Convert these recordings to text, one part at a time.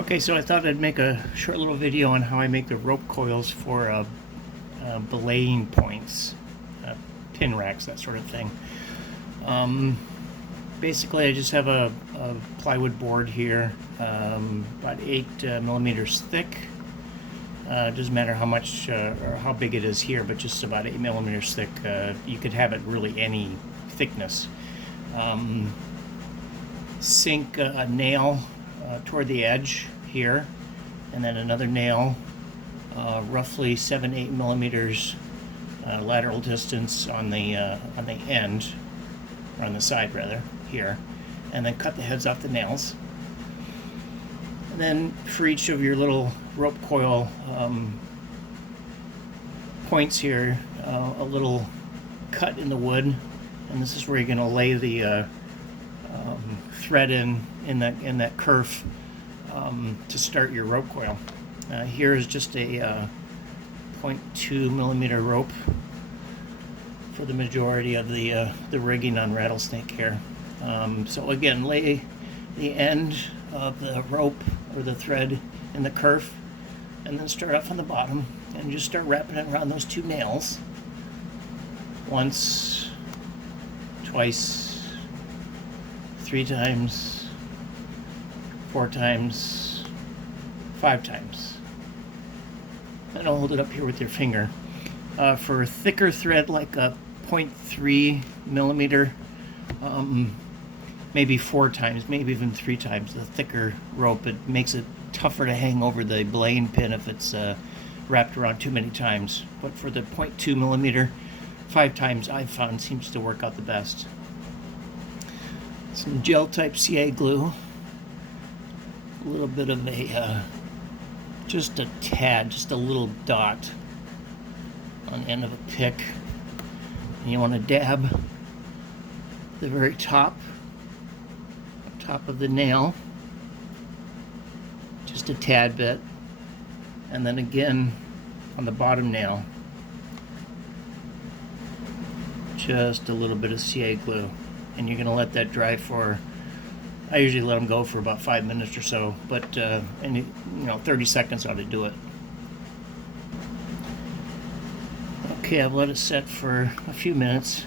Okay, so I thought I'd make a short little video on how I make the rope coils for belaying points, pin racks, that sort of thing. Um, Basically, I just have a plywood board here, about 8 millimeters thick. Doesn't matter how much or how big it is here, but just about 8 millimeters thick. You could have it really any thickness. Sink a nail toward the edge here, and then another nail roughly 7-8 millimeters lateral distance on the end, or on the side rather, here, and then cut the heads off the nails. And then for each of your little rope coil points here, a little cut in the wood, and this is where you're going to lay the thread in that kerf to start your rope coil. Here is just a 0.2 millimeter rope for the majority of the rigging on rattlesnake here. So again, lay the end of the rope or the thread in the kerf, and then start off on the bottom and just start wrapping it around those two nails. Once, twice, 3 times, 4 times, 5 times. And I'll hold it up here with your finger. For a thicker thread like a 0.3 millimeter, maybe 4 times, maybe even 3 times. The thicker rope, it makes it tougher to hang over the belaying pin if it's wrapped around too many times. But for the 0.2 millimeter, 5 times I've found seems to work out the best. Some gel type CA glue, a little bit of a just a tad, just a little dot on the end of a pick, and you want to dab the very top of the nail, just a tad bit, and then again on the bottom nail, just a little bit of CA glue. And you're going to let that dry for, I usually let them go for about 5 minutes or so, but 30 seconds ought to do it. Okay, I've let it set for a few minutes.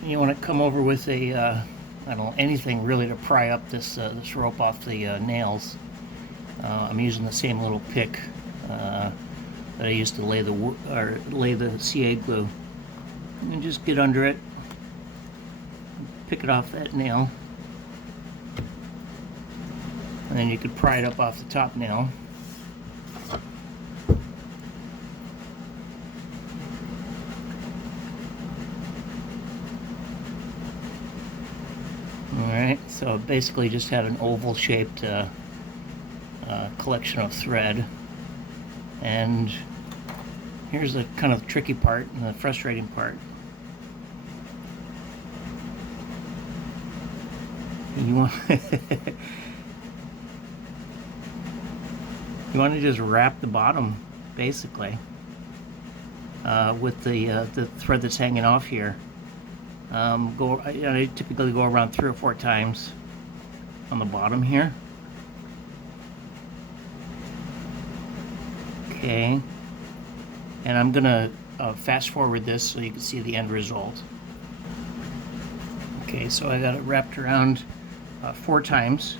And you want to come over with a, I don't know, anything really to pry up this rope off the nails. I'm using the same little pick that I used to lay the CA glue. And just get under it. Pick it off that nail, and then you could pry it up off the top nail. Alright, so it basically just had an oval shaped collection of thread, and here's the kind of tricky part and the frustrating part. You want you want to just wrap the bottom basically with the thread that's hanging off here. I typically go around 3 or 4 times on the bottom here. Okay, and I'm gonna fast forward this so you can see the end result. Okay, so I got it wrapped around 4 times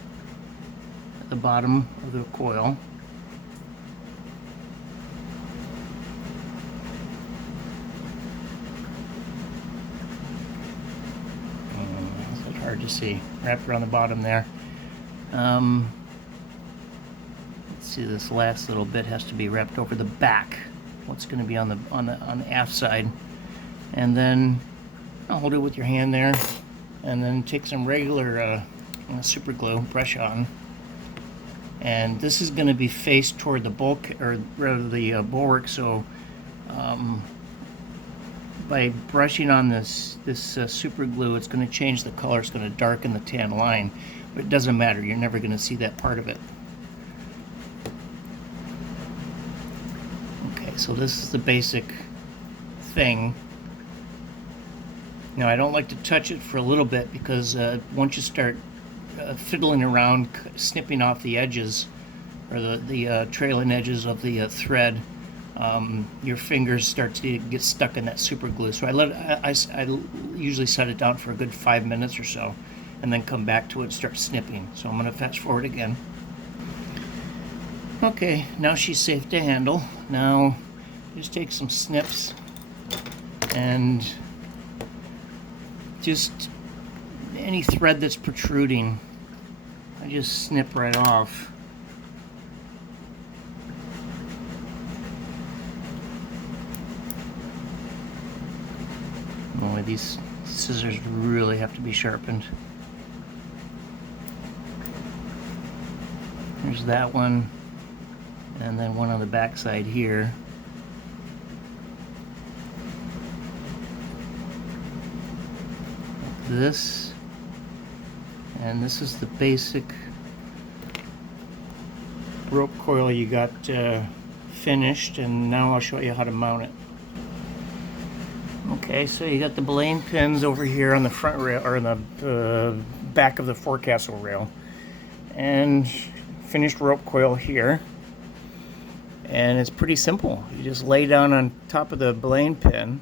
at the bottom of the coil. It's hard to see. Wrapped around the bottom there. Let's see, this last little bit has to be wrapped over the back. What's going to be on the aft side, and then I'll hold it with your hand there, and then take some regular super glue, brush on, and this is going to be faced toward the bulk, or rather the bulwark, so by brushing on this super glue, it's going to change the color. It's going to darken the tan line, but it doesn't matter. You're never going to see that part of it. Okay, so this is the basic thing. Now, I don't like to touch it for a little bit because once you start fiddling around, snipping off the edges, or the trailing edges of the thread, your fingers start to get stuck in that super glue. So I usually set it down for a good 5 minutes or so, and then come back to it and start snipping. So I'm going to fast forward again. Okay, now she's safe to handle. Now just take some snips and just any thread that's protruding, I just snip right off. Boy, these scissors really have to be sharpened. There's that one, and then one on the back side here. This, and this is the basic rope coil you got finished, and now I'll show you how to mount it. Okay, so you got the belaying pins over here on the front rail, or on the back of the forecastle rail, and finished rope coil here. And it's pretty simple. You just lay down on top of the belaying pin,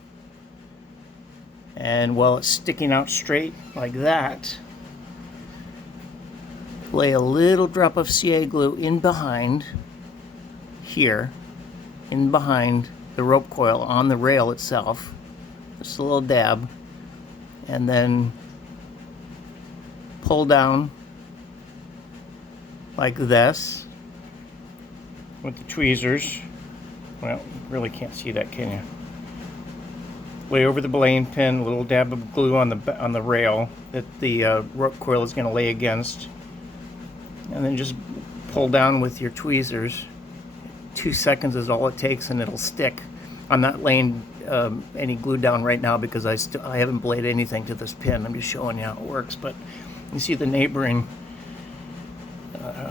and while it's sticking out straight like that, lay a little drop of CA glue in behind here, in behind the rope coil on the rail itself, just a little dab, and then pull down like this with the tweezers. Well, you really can't see that, can you? Lay over the belaying pin, a little dab of glue on the rail that the rope coil is going to lay against, and then just pull down with your tweezers. 2 seconds is all it takes, and it'll stick. I'm not laying any glue down right now because I haven't belayed anything to this pin. I'm just showing you how it works. But you see the neighboring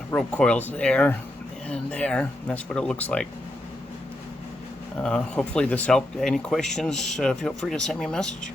rope coils there and there, and that's what it looks like. Hopefully this helped. Any questions, feel free to send me a message.